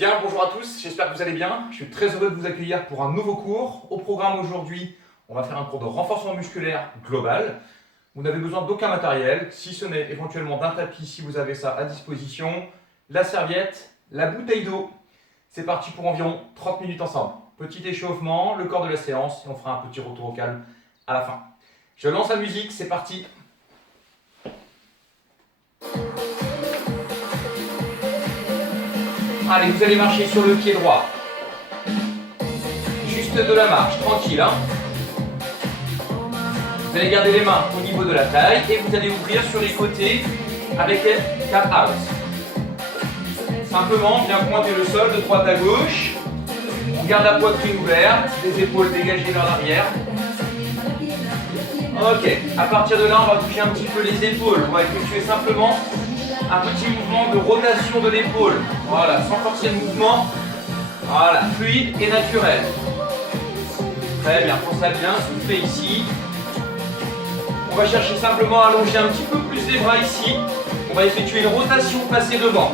Bien, bonjour à tous, j'espère que vous allez bien. Je suis très heureux de vous accueillir pour un nouveau cours. Au programme aujourd'hui, on va faire un cours de renforcement musculaire global. Vous n'avez besoin d'aucun matériel, si ce n'est éventuellement d'un tapis si vous avez ça à disposition, la serviette, la bouteille d'eau. C'est parti pour environ 30 minutes ensemble. Petit échauffement, le corps de la séance et on fera un petit retour au calme à la fin. Je lance la musique, c'est parti. Allez, vous allez marcher sur le pied droit. Juste de la marche, tranquille. Hein. Vous allez garder les mains au niveau de la taille et vous allez ouvrir sur les côtés avec les tap out. Simplement, bien pointer le sol de droite à gauche. On garde la poitrine ouverte, les épaules dégagées vers l'arrière. Ok, à partir de là, on va bouger un petit peu les épaules. On va effectuer simplement un petit mouvement de rotation de l'épaule. Voilà, sans forcer le mouvement. Voilà, fluide et naturel. Très bien, pensez à bien souffler ici. On va chercher simplement à allonger un petit peu plus les bras ici. On va effectuer une rotation passée devant.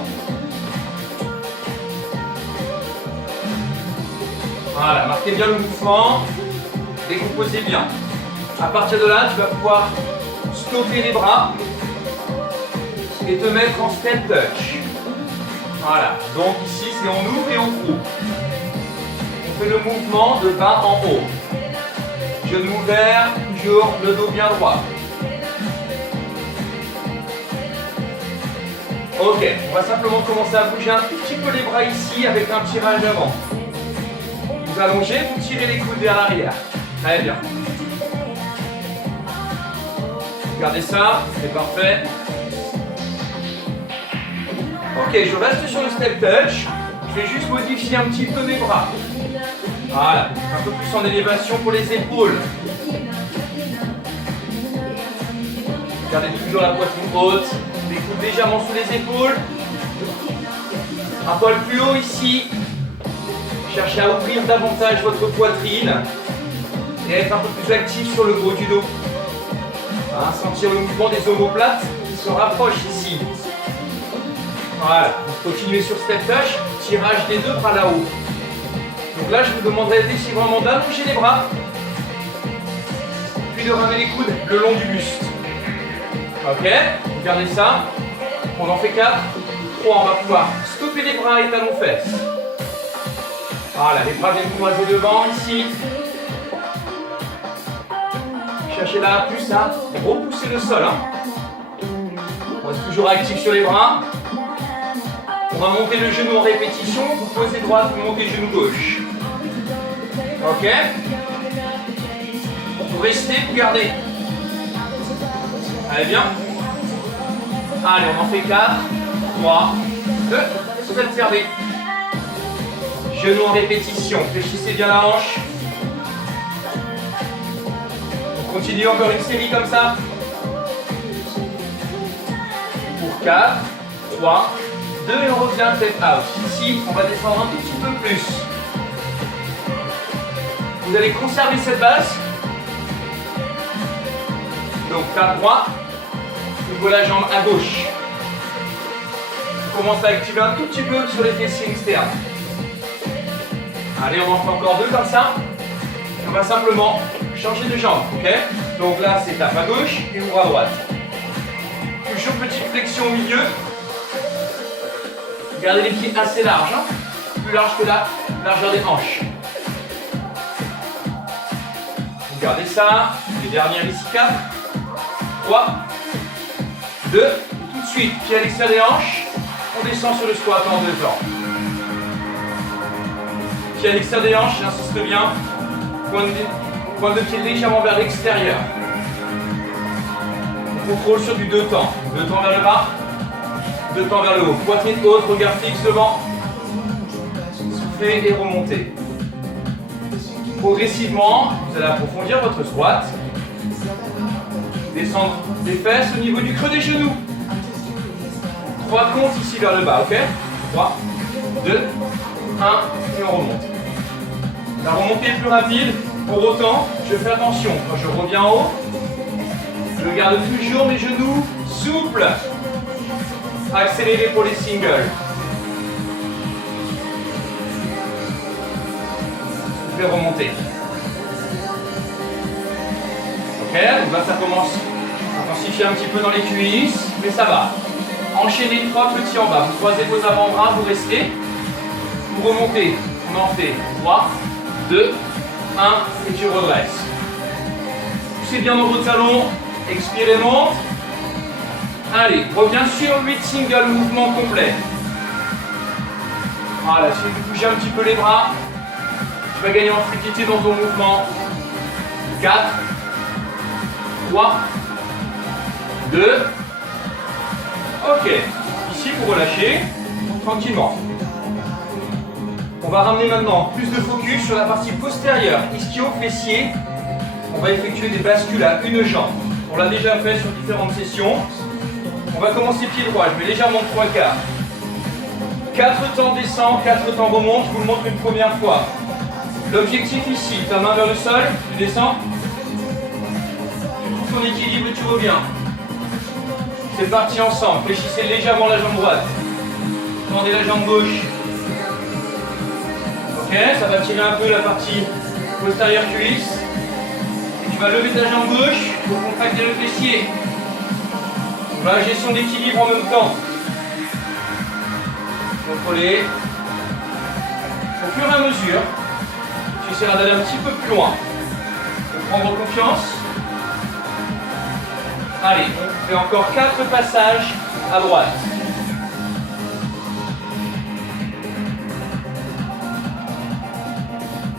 Voilà, marquez bien le mouvement. Décomposez bien. À partir de là, tu vas pouvoir stopper les bras et te mettre en step touch. Voilà, donc ici c'est on ouvre et on ouvre. On fait le mouvement de bas en haut. Genou ouvert, toujours le dos bien droit. Ok, on va simplement commencer à bouger un tout petit peu les bras ici avec un tirage avant. Vous allongez, vous tirez les coudes vers l'arrière. Très bien. Regardez ça, c'est parfait. Ok, je reste sur le step touch. Je vais juste modifier un petit peu mes bras. Voilà, un peu plus en élévation pour les épaules. Gardez toujours la poitrine haute, les coudes légèrement sous les épaules. Un poil plus haut ici. Cherchez à ouvrir davantage votre poitrine et à être un peu plus actif sur le haut du dos. Hein, sentir le mouvement des omoplates qui se rapprochent ici. Voilà, continuez sur step touch, tirage des deux bras là-haut. Donc là, je vous demanderai d'essayer vraiment d'allonger les bras, puis de ramener les coudes le long du buste. Ok, vous gardez ça. On en fait 4. 3, on va pouvoir stopper les bras et talons fesses. Voilà, les bras viennent croiser devant ici. Cherchez là plus à repousser le sol. Hein. On reste toujours actif sur les bras. On va monter le genou en répétition. Vous posez droite, vous montez genou gauche. Ok. Vous restez, vous gardez. Allez bien. Allez, on en fait 4, 3, 2. Vous êtes servis. Genou en répétition. Fléchissez bien la hanche. On continue encore une série comme ça. Pour 4, 3, 2 et on revient step out. Ici, on va descendre un tout petit peu plus. Vous allez conserver cette base. Donc, à droite, ouvre la jambe à gauche. On commence à activer un tout petit peu sur les fessiers externes. Allez, on en fait encore 2 comme ça. Et on va simplement changer de jambe. Ok? Donc là, c'est tape à gauche et ouvre à droite. Toujours petite flexion au milieu. Gardez les pieds assez larges, hein. Plus large que la largeur des hanches. Vous gardez ça. Les dernières ici, 4, 3, 2, tout de suite, pied à l'extérieur des hanches. On descend sur le squat en 2 temps. Pied à l'extérieur des hanches, j'insiste bien. Point de pied légèrement vers l'extérieur. On contrôle sur du 2 temps. 2 temps vers le bas. 2 temps vers le haut. Poitrine haute, regard fixe devant. Soufflez et remontez. Progressivement, vous allez approfondir votre squat. Descendre les fesses au niveau du creux des genoux. 3 comptes ici vers le bas, ok? 3, 2, 1, et on remonte. La remontée est plus rapide. Pour autant, je fais attention. Quand je reviens en haut, je garde toujours mes genoux souples. Accélérez pour les singles. vous pouvez remonter. Ok, donc là ça commence à intensifier un petit peu dans les cuisses, mais ça va. Enchaînez 3 petits en bas. Vous croisez vos avant-bras, vous restez. Vous remontez. On en fait 3, 2, 1 et tu redresses. Poussez bien dans votre talon. Expirez, monte. Allez, reviens sur 8 single mouvement complet. Voilà, si vous bougez un petit peu les bras, tu vas gagner en fluidité dans ton mouvement. 4, 3, 2, ok. Ici, vous relâchez tranquillement. On va ramener maintenant plus de focus sur la partie postérieure, ischio-fessier. On va effectuer des bascules à une jambe. On l'a déjà fait sur différentes sessions. On va commencer pied droit, je mets légèrement de 3 quarts. 4 temps descend, 4 temps remonte, je vous le montre une première fois. L'objectif ici, ta main vers le sol, tu descends. Tu trouves ton équilibre et tu reviens. C'est parti ensemble, fléchissez légèrement la jambe droite. Tendez la jambe gauche. Ok, ça va tirer un peu la partie postérieure cuisse. Et tu vas lever ta jambe gauche pour contracter le fessier. La gestion d'équilibre en même temps. Contrôlez. Au fur et à mesure, tu essaieras d'aller un petit peu plus loin. De prendre confiance. Allez, on fait encore 4 passages à droite.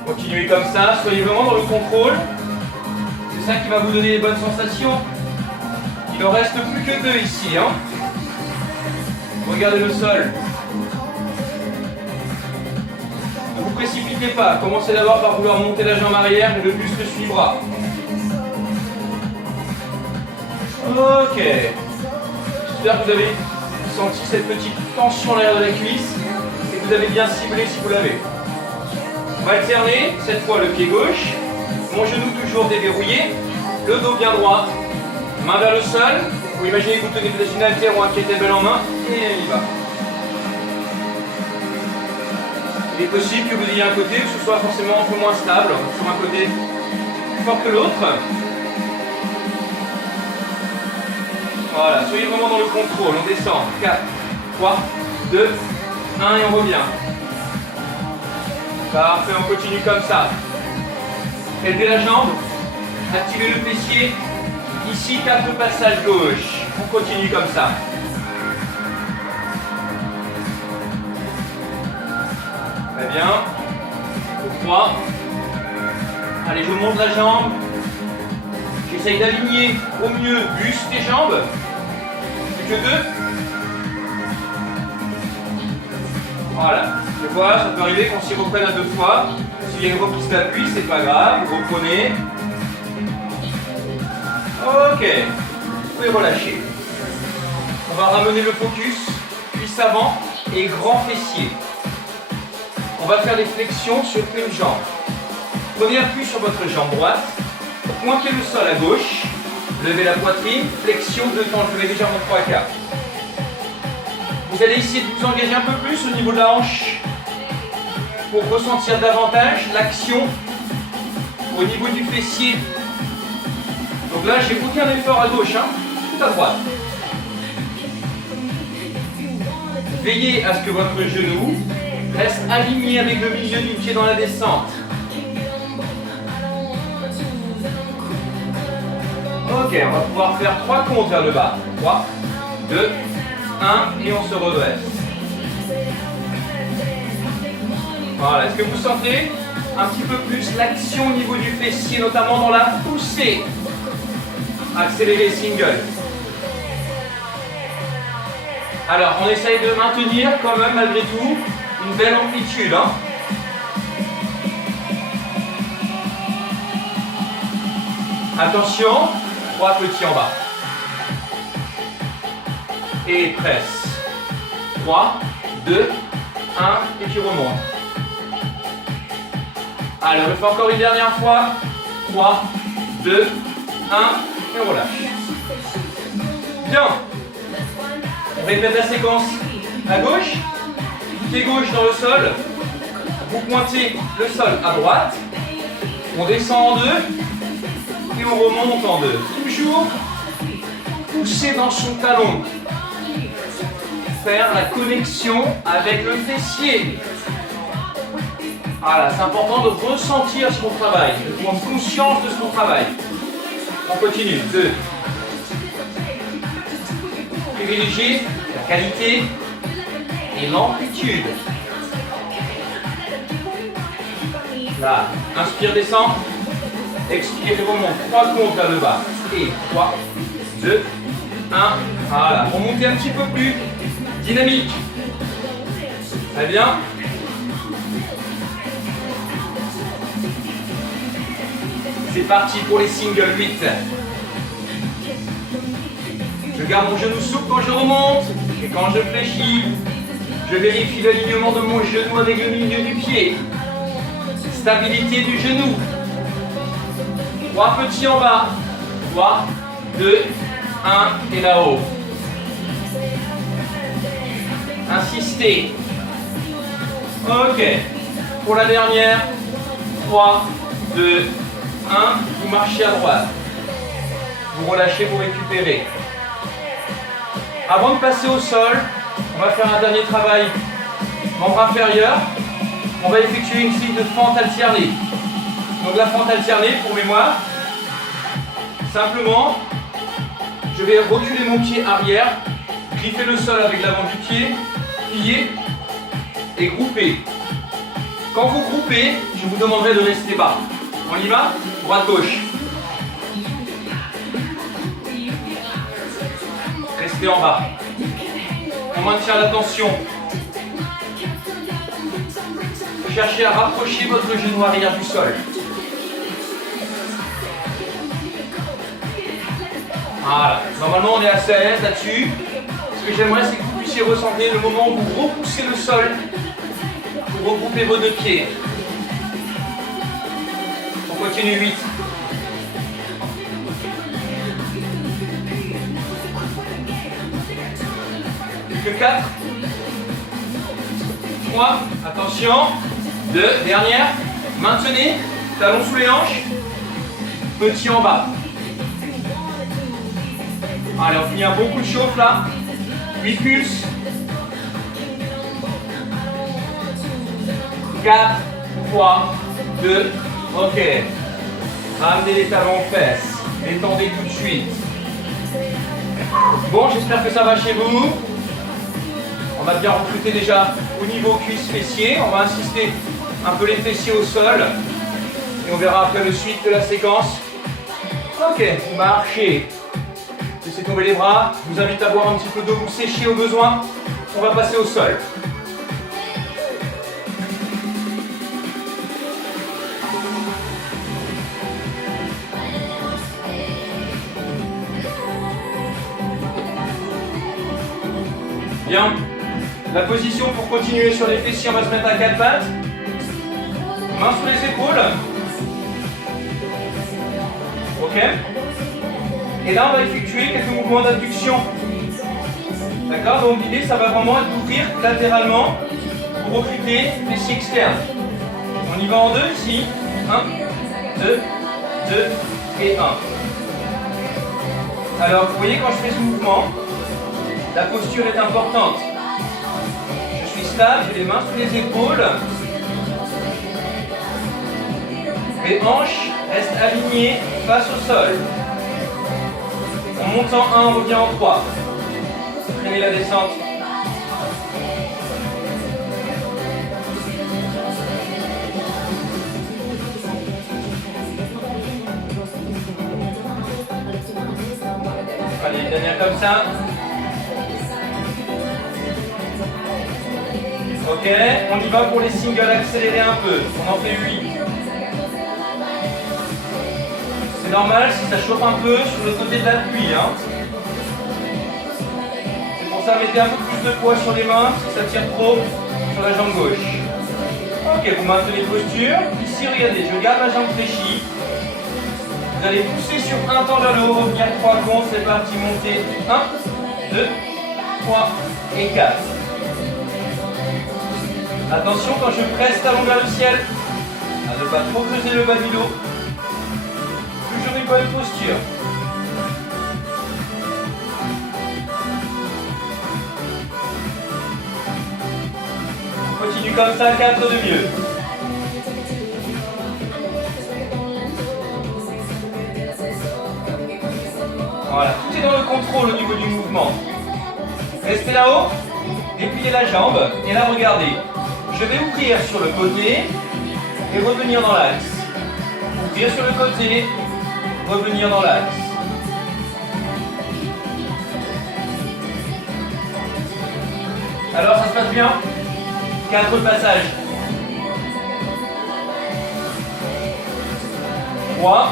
Continuez comme ça, soyez vraiment dans le contrôle. C'est ça qui va vous donner les bonnes sensations. Il en reste plus que 2 ici. Hein. Regardez le sol. Ne vous précipitez pas. Commencez d'abord par vouloir monter la jambe arrière et le buste suivra. Ok. J'espère que vous avez senti cette petite tension à l'arrière de la cuisse et que vous avez bien ciblé si vous l'avez. On va alterner, cette fois le pied gauche. Mon genou toujours déverrouillé. Le dos bien droit. Main vers le sol, vous imaginez que vous tenez peut-être une haltère ou un kettlebell en main, et on y va. Il est possible que vous ayez un côté où ce soit forcément un peu moins stable, sur un côté plus fort que l'autre. Voilà, soyez vraiment dans le contrôle, on descend. 4, 3, 2, 1 et on revient. Parfait, on continue comme ça. Élevez la jambe, activez le fessier. Ici, 4 passages gauche. On continue comme ça. Très bien. 3. Allez, je monte la jambe. J'essaye d'aligner au mieux buste et jambes. Plus que 2. Voilà. Des fois, ça peut arriver qu'on s'y reprenne à 2 fois. S'il y a une reprise d'appui, c'est pas grave. Vous reprenez. Ok, vous pouvez relâcher. On va ramener le focus, cuisse avant et grand fessier. On va faire des flexions sur une jambe. Prenez appui sur votre jambe droite, pointez le sol à gauche, levez la poitrine, flexion 2 temps, je mets légèrement 3 quarts. Vous allez essayer de vous engager un peu plus au niveau de la hanche pour ressentir davantage l'action au niveau du fessier. Donc là, j'ai aucun effort à gauche, hein, tout à droite. Veillez à ce que votre genou reste aligné avec le milieu du pied dans la descente. Ok, on va pouvoir faire 3 comptes vers le bas. 3, 2, 1 et on se redresse. Voilà, est-ce que vous sentez un petit peu plus l'action au niveau du fessier, notamment dans la poussée? Accélérer single. Alors, on essaye de maintenir quand même, malgré tout, une belle amplitude. Hein. Attention, 3 petits en bas. Et presse. 3, 2, 1, et tu remontes. Allez, on le fait encore une dernière fois. 3, 2, 1, et on relâche. Bien. On répète la séquence. À gauche, pied gauche dans le sol. vous pointez le sol à droite, on descend en deux et on remonte en deux. Toujours pousser dans son talon. Faire la connexion avec le fessier. Voilà, c'est important de ressentir ce qu'on travaille, de prendre conscience de ce qu'on travaille. On continue. 2. Privilégiez la qualité et l'amplitude. Là, inspire, descend. Expire et remonte. 3 comptes vers le bas. Et 3, 2, 1. Voilà, remontez un petit peu plus. Dynamique. Très bien. C'est parti pour les singles 8. Je garde mon genou souple quand je remonte. Et quand je fléchis, je vérifie l'alignement de mon genou avec le milieu du pied. Stabilité du genou. 3 petits en bas. 3, 2, 1 et là-haut. Insistez. Ok. Pour la dernière. 3, 2, 1. Vous marchez à droite. Vous relâchez, vous récupérez. Avant de passer au sol, on va faire un dernier travail. Membre inférieur. On va effectuer une série de fentes alternées. Donc la fente alternée, pour mémoire. Simplement, je vais reculer mon pied arrière, griffer le sol avec l'avant du pied, plier et grouper. Quand vous groupez, je vous demanderai de rester bas. On y va? Droite-gauche. Restez en bas. On maintient la tension. Cherchez à rapprocher votre genou arrière du sol. Voilà. Normalement, on est assez à l'aise là-dessus. Ce que j'aimerais, c'est que vous puissiez ressentir le moment où vous repoussez le sol pour regrouper vos deux pieds. On continue 8. Plus que 4. 3. Attention. 2. Dernière. Maintenez. Talons sous les hanches. Petit en bas. Allez, on finit un bon coup de chauffe là. 8 pulses. 4, 3, 2, ok. Ramenez les talons aux fesses. Détendez tout de suite. Bon, j'espère que ça va chez vous. On va bien recruter déjà au niveau cuisse fessier. On va insister un peu les fessiers au sol. Et on verra après le suite de la séquence. Ok, vous marchez. Laissez tomber les bras. Je vous invite à boire un petit peu d'eau, vous sécher au besoin. On va passer au sol. Bien. La position pour continuer sur les fessiers, on va se mettre à 4 pattes. Mains sur les épaules. Ok. Et là, on va effectuer quelques mouvements d'adduction. D'accord? Donc l'idée, ça va vraiment être d'ouvrir latéralement pour recruter fessiers externes. On y va en deux ici. 1, 2, 2 et 1. Alors, vous voyez, quand je fais ce mouvement, la posture est importante. Je suis stable, j'ai les mains sous les épaules. Les hanches restent alignées face au sol. On monte en 1, on revient en 3. Prenez la descente. Allez, dernière comme ça. Ok, on y va pour les singles accélérés un peu. On en fait 8. C'est normal si ça chauffe un peu sur le côté de l'appui. Hein. C'est pour ça mettez un peu plus de poids sur les mains si ça tire trop sur la jambe gauche. Ok, vous maintenez posture. Ici, regardez, je garde la jambe fléchie. Vous allez pousser sur un temps vers le haut, revenir 3 comptes. C'est parti, montez. 1, 2, 3 et 4. Attention quand je presse talon vers le ciel, à ne pas trop creuser le bas du dos. Toujours une bonne posture. On continue comme ça, 4 de mieux. Voilà, tout est dans le contrôle au niveau du mouvement. Restez là-haut, dépliez la jambe, et là regardez. Je vais ouvrir sur le côté et revenir dans l'axe. Ouvrir sur le côté, revenir dans l'axe. Alors ça se passe bien? 4 passages. 3.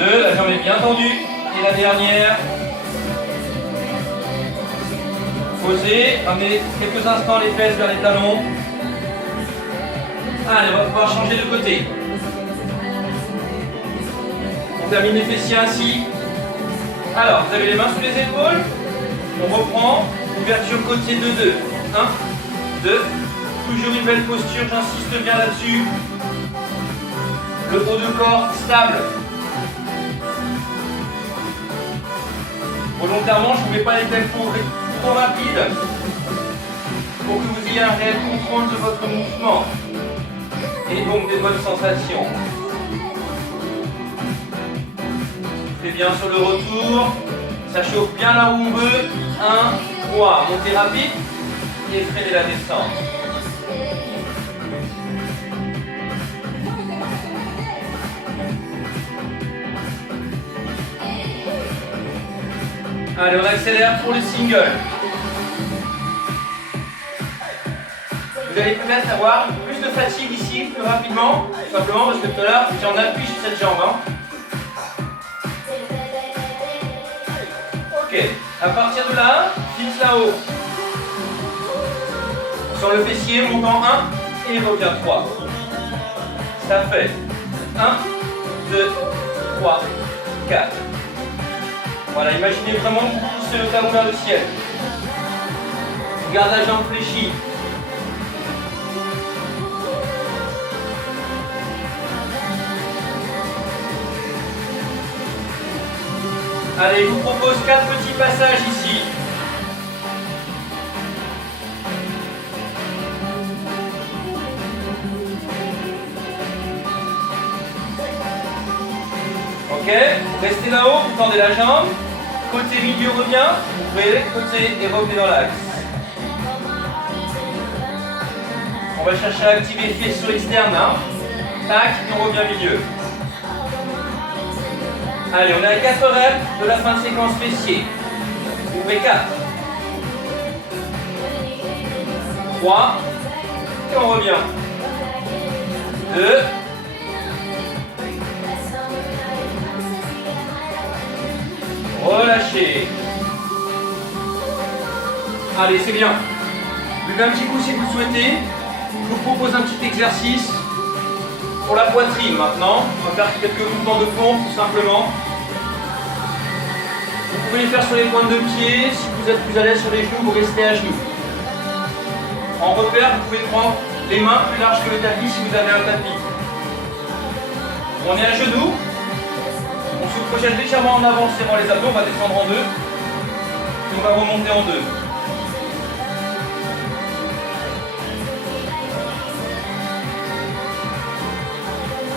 2, la jambe est bien tendue. Et la dernière. Posez, ramenez quelques instants les fesses vers les talons. Allez, on va pouvoir changer de côté. On termine les fessiers ainsi. Alors, vous avez les mains sous les épaules. On reprend. Ouverture côté de 2. 1, 2. Toujours une belle posture, j'insiste bien là-dessus. Le haut de corps stable. Volontairement, je ne mets pas les tempos trop rapides pour que vous ayez un réel contrôle de votre mouvement et donc des bonnes sensations. Faites bien sur le retour, ça chauffe bien là où on veut. 1, 3, montez rapide et freinez la descente. Allez, on accélère pour le single. Vous allez peut-être avoir plus de fatigue ici, plus rapidement, tout simplement parce que tout à l'heure, j'étais en appui sur cette jambe. Ok, à partir de là, fixe là-haut. Sur le fessier, montant 1 et revient 3. Ça fait 1, 2, 3, 4. Voilà, imaginez vraiment que vous poussez le talon vers le ciel. Garde la jambe fléchie. Allez, je vous propose 4 petits passages ici. Ok, restez là-haut, vous tendez la jambe. Côté milieu revient, ouvrez côté et revenez dans l'axe. On va chercher à activer les faisceaux externes. Tac, et on revient milieu. Allez, on est à 4 reps de la fin de séquence fessier. Ouvrez 4. 3. Et on revient. 2. Relâchez. Allez, c'est bien. Levez un petit coup si vous le souhaitez. Je vous propose un petit exercice pour la poitrine maintenant. On va faire quelques mouvements de pompe tout simplement. Vous pouvez les faire sur les pointes de pied. Si vous êtes plus à l'aise sur les genoux, vous restez à genoux. En repère, vous pouvez prendre les mains plus larges que le tapis si vous avez un tapis. On est à genoux. On se projette légèrement en avant, serrant les abdos, on va descendre en 2. Et on va remonter en 2.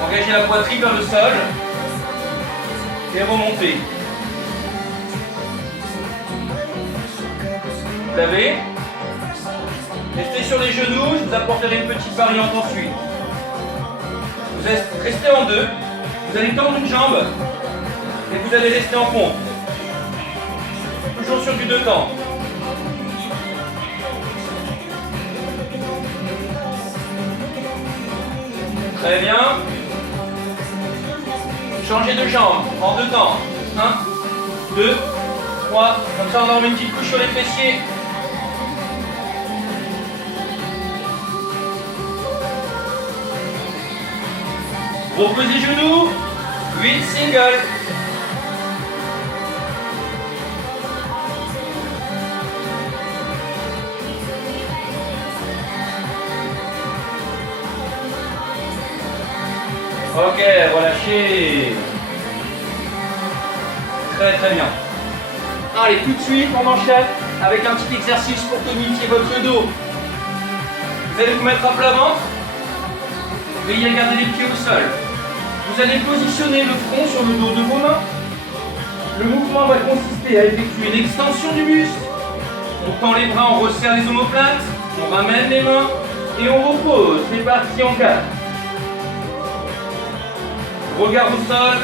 Engagez la poitrine vers le sol. Et remontez. Vous l'avez. Restez sur les genoux, je vous apporterai une petite variante ensuite. Vous restez en 2. Vous allez tendre une jambe. Et vous allez rester en pompe. Toujours sur du 2 temps. Très bien. Changez de jambe en 2 temps. 1, 2, 3. Comme ça, on en remet une petite couche sur les fessiers. Reposez genoux. 8 singles. Ok, relâchez. Très très bien. Allez, tout de suite, on enchaîne avec un petit exercice pour tonifier votre dos. Vous allez vous mettre à plat ventre. Veillez à garder les pieds au sol. Vous allez positionner le front sur le dos de vos mains. Le mouvement va consister à effectuer une extension du buste. On tend les bras, on resserre les omoplates. On ramène les mains et on repose. C'est parti en 4. Regard au sol.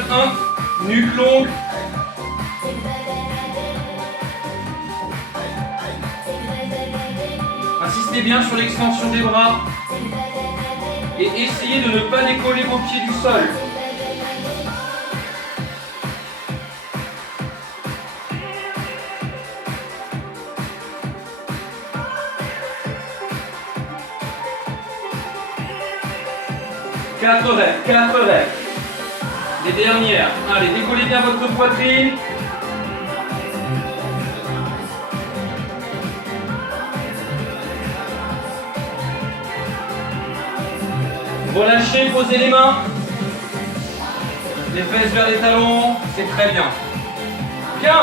1. Nuque longue. Insistez bien sur l'extension des bras et essayez de ne pas décoller vos pieds du sol. Quatre reps. Les dernières. Allez, décollez bien votre poitrine. Relâchez, posez les mains. Les fesses vers les talons, c'est très bien. Bien.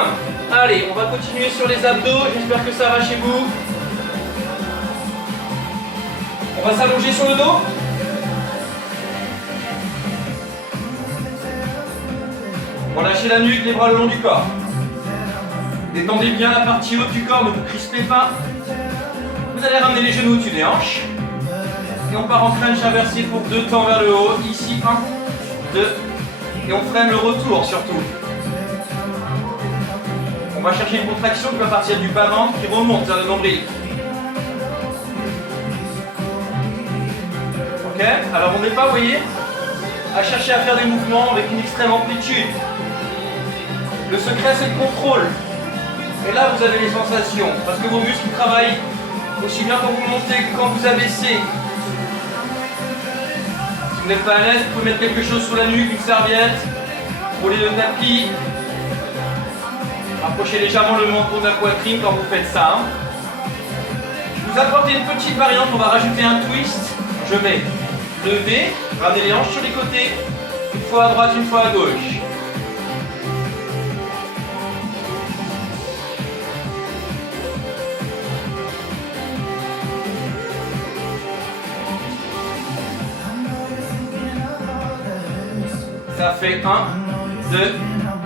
Allez, on va continuer sur les abdos. J'espère que ça va chez vous. On va s'allonger sur le dos. Relâchez la nuque, les bras le long du corps. Détendez bien la partie haute du corps, ne vous crispez pas. Vous allez ramener les genoux au-dessus des hanches. Et on part en crunch inversé pour 2 temps vers le haut. Ici, 1, 2. Et on freine le retour surtout. On va chercher une contraction qui va partir du bas-ventre qui remonte vers le nombril. Ok? Alors on n'est pas, vous voyez, à chercher à faire des mouvements avec une extrême amplitude. Le secret, c'est le contrôle. Et là, vous avez les sensations. Parce que vos muscles travaillent aussi bien quand vous montez que quand vous abaissez. Si vous n'êtes pas à l'aise, vous pouvez mettre quelque chose sous la nuque, une serviette, rouler le tapis. Rapprochez légèrement le menton de la poitrine quand vous faites ça. Je vous apporte une petite variante, on va rajouter un twist. Je vais lever, ramener les hanches sur les côtés, une fois à droite, une fois à gauche. Ça fait 1, 2,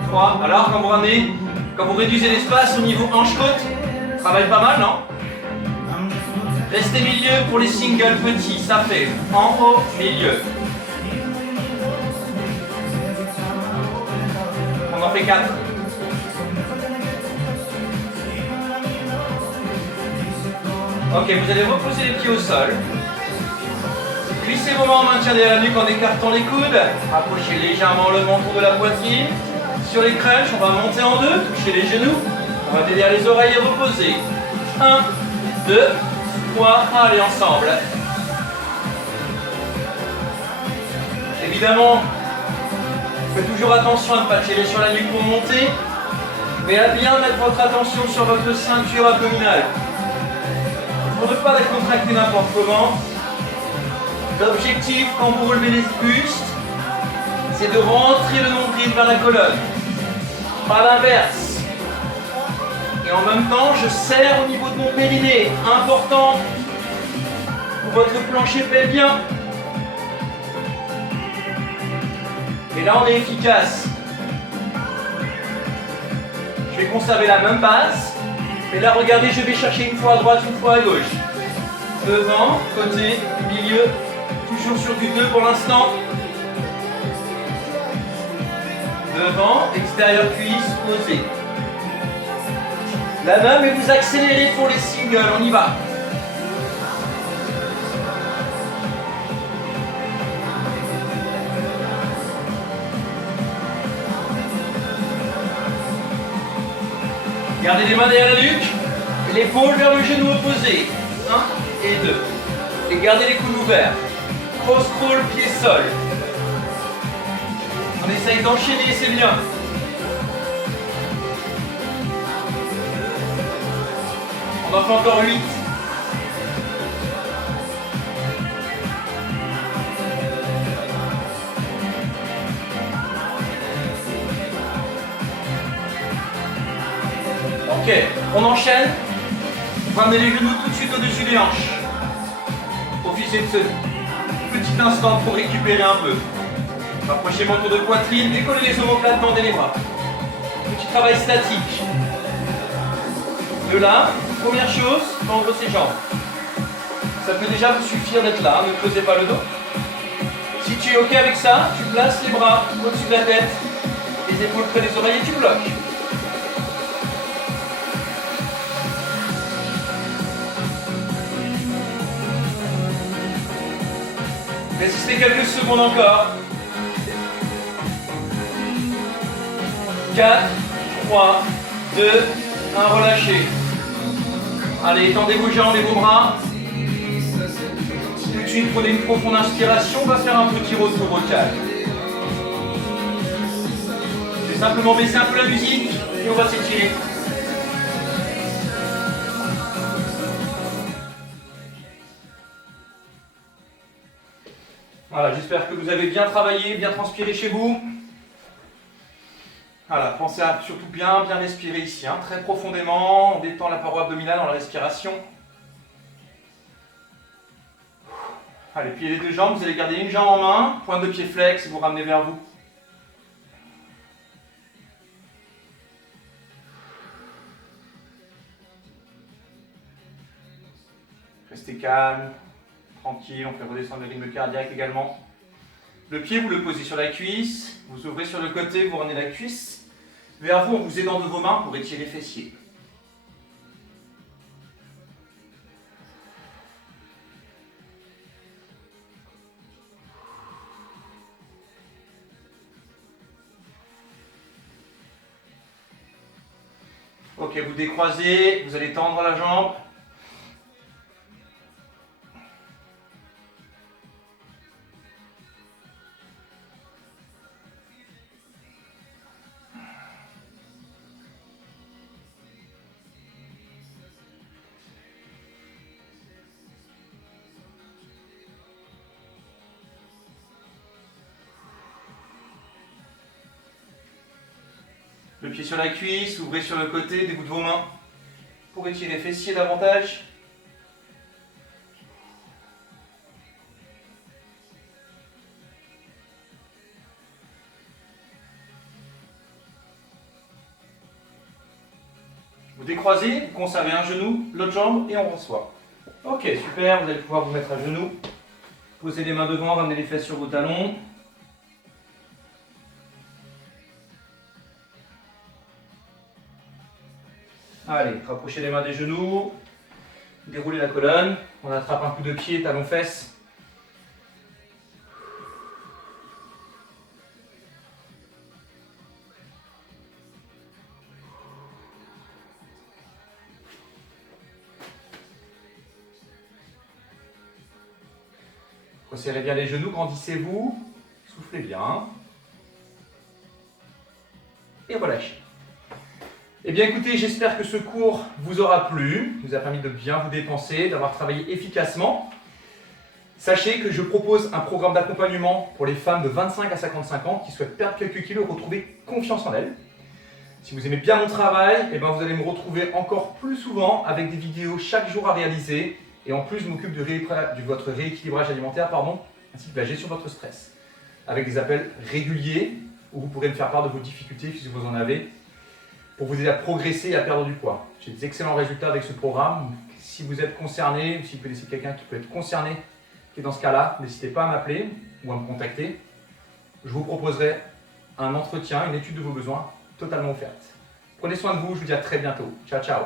3. Alors quand vous réduisez l'espace au niveau hanche-côte, travaille pas mal, non? Restez milieu pour les singles petits. Ça fait en haut, milieu. On en fait 4. Ok, vous allez reposer les pieds au sol. Glissez vos mains en maintien derrière la nuque en écartant les coudes. Rapprochez légèrement le menton de la poitrine. Sur les crunchs, on va monter en 2, toucher les genoux. On va derrière les oreilles et reposer. 1, 2, 3, allez ensemble. Évidemment, faites toujours attention à ne pas tirer sur la nuque pour monter, mais à bien mettre votre attention sur votre ceinture abdominale. Pour ne pas la contracter n'importe comment. L'objectif quand vous relevez les bustes, c'est de rentrer le nombril vers la colonne. Pas l'inverse. Et en même temps, je serre au niveau de mon périnée. Important pour votre plancher pelvien. Et là, on est efficace. Je vais conserver la même base. Et là, regardez, je vais chercher une fois à droite, une fois à gauche. Devant, côté, milieu. Toujours sur du 2 pour l'instant. Devant, extérieur cuisse, posé. La main, mais vous accélérez pour les singles, on y va. Gardez les mains derrière la nuque, et l'épaule vers le genou opposé. 1 et 2. Et gardez les coudes ouverts. Cross crawl, pied sol. On essaye d'enchaîner, c'est bien. On en fait encore 8. Ok, on enchaîne. Vous ramenez les genoux tout de suite au-dessus des hanches. Profitez de ce petit instant pour récupérer un peu. Rapprochez-moi autour de poitrine, décollez les omoplates, tendez les bras. Petit travail statique. De là, première chose, tendre ses jambes. Ça peut déjà vous suffire d'être là, ne creusez pas le dos. Si tu es ok avec ça, tu places les bras au-dessus de la tête, les épaules près des oreilles et tu bloques. Résistez quelques secondes encore. 4, 3, 2, 1, relâchez. Allez, étendez vos jambes et vos bras. Tout de suite, prenez une profonde inspiration, on va faire un petit retour au calme. Je vais simplement baisser un peu la musique et on va s'étirer. Voilà, j'espère que vous avez bien travaillé, bien transpiré chez vous. Voilà, pensez à surtout bien respirer ici, hein, très profondément. On détend la paroi abdominale dans la respiration. Allez, pliez les deux jambes, vous allez garder une jambe en main, pointe de pied flex et vous ramenez vers vous. Restez calme, tranquille, on fait redescendre le rythme cardiaque également. Le pied, vous le posez sur la cuisse, vous ouvrez sur le côté, vous ramenez la cuisse vers vous en vous aidant de vos mains pour étirer les fessiers. Ok, vous décroisez, vous allez tendre la jambe. Le pied sur la cuisse, ouvrez sur le côté, débout de vos mains pour étirer les fessiers davantage. Vous décroisez, vous conservez un genou, l'autre jambe et on reçoit. Ok, super, vous allez pouvoir vous mettre à genoux. Posez les mains devant, ramenez les fesses sur vos talons. Allez, rapprochez les mains des genoux, déroulez la colonne, on attrape un coup de pied, talons-fesses. Resserrez bien les genoux, grandissez-vous, soufflez bien. Et relâchez. Eh bien écoutez, j'espère que ce cours vous aura plu, vous a permis de bien vous dépenser, d'avoir travaillé efficacement. Sachez que je propose un programme d'accompagnement pour les femmes de 25 à 55 ans qui souhaitent perdre quelques kilos et retrouver confiance en elles. Si vous aimez bien mon travail, eh bien vous allez me retrouver encore plus souvent avec des vidéos chaque jour à réaliser. Et en plus, je m'occupe de votre rééquilibrage alimentaire, ainsi que de la gestion de votre stress. Avec des appels réguliers où vous pourrez me faire part de vos difficultés si vous en avez, pour vous aider à progresser et à perdre du poids. J'ai des excellents résultats avec ce programme. Si vous êtes concerné, ou si vous connaissez quelqu'un qui peut être concerné, qui est dans ce cas-là, n'hésitez pas à m'appeler ou à me contacter. Je vous proposerai un entretien, une étude de vos besoins totalement offerte. Prenez soin de vous, je vous dis à très bientôt. Ciao, ciao.